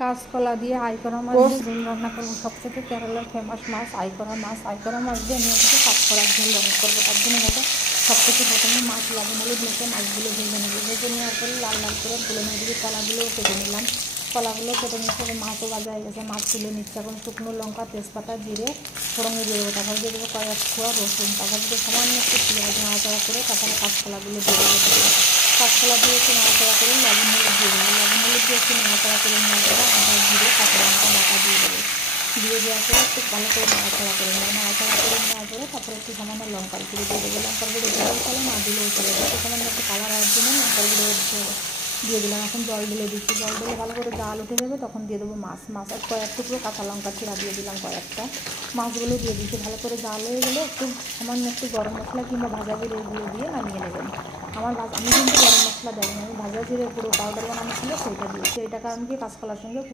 কাঁচকলা দিয়ে আইকরা মাছ দিয়ে ঝোল রান্না করবো। সবথেকে কেরালার ফেমাস মাছ আইকরা মাছ। আইকরা মাছ দিয়ে নিয়ে এসে কাঁচকলার ঝোল রান্না করবো। তার জন্য দেখো সবথেকে প্রথমে মাছ লবণ হলুদ মেখে মাছগুলো ভেজে নেবো। ভেজে নেওয়ার পরে লাল লাল করে তুলে নিয়ে দিবি। কলাগুলোও কেটে নিলাম। কলাগুলো কেটে নিচ্ছে, মাছও ভাজা হয়ে গেছে, মাছ তুলে নিচ্ছে। এখন শুকনো লঙ্কা তেজপাতা জিরে ফোড়নে দিয়ে দেবো। তারপর দিয়ে দেবো কয়েক ছোঁয়া রসুন। তারপর দিয়ে সামান্য একটু পেঁয়াজ নাড়াচাড়া করে তারপরে কাঁচকলাগুলো দিয়ে দেবো। কাঁচকলা দিয়ে একটু নাড়াচাড়া করে লবণ হলুদ দিয়ে দেবো। লবণ হলুদ দিয়ে একটু নাড়াচাড়া করে নেওয়ার পরে আদা জিরে কাঁচা লঙ্কা বাটা দিয়ে দেবো। দিয়ে দেওয়ার পরে একটু ভালো করে নাড়াচাড়া করে নেবো। নাড়াচাড়া করে নেওয়ার পরে তারপরে একটু সামান্য লঙ্কার গুঁড়ো দিয়ে দেবো। লঙ্কার গুঁড়ো দিলেও চলে, না দিলেও চলে। যাতে সামান্য একটু কালার হওয়ার জন্য লঙ্কার গুঁড়ো দিয়ে দিলাম। এখন জল ঢেলে দিচ্ছি। জল ঢেলে ভালো করে জাল উঠে যাবে, তখন দিয়ে দেবো মাছ। মাছের কয়েক টুকরো কাঁচা লঙ্কা ছিঁড়া দিয়ে দিলাম কয়েকটা। মাছগুলো দিয়ে দিচ্ছি। ভালো করে জাল হয়ে গেলে একটু সামান্য একটু গরম মশলা কিংবা ভাজা জিরে এগুলো দিয়ে নামিয়ে নেবেন। আমি কিন্তু গরম মশলা দেয়নি, আমি ভাজা জিরে পুরো পাউডার বানানো ছিল সেইটা দিয়েছি। এইটা কারণ কি কাঁচকলার সঙ্গে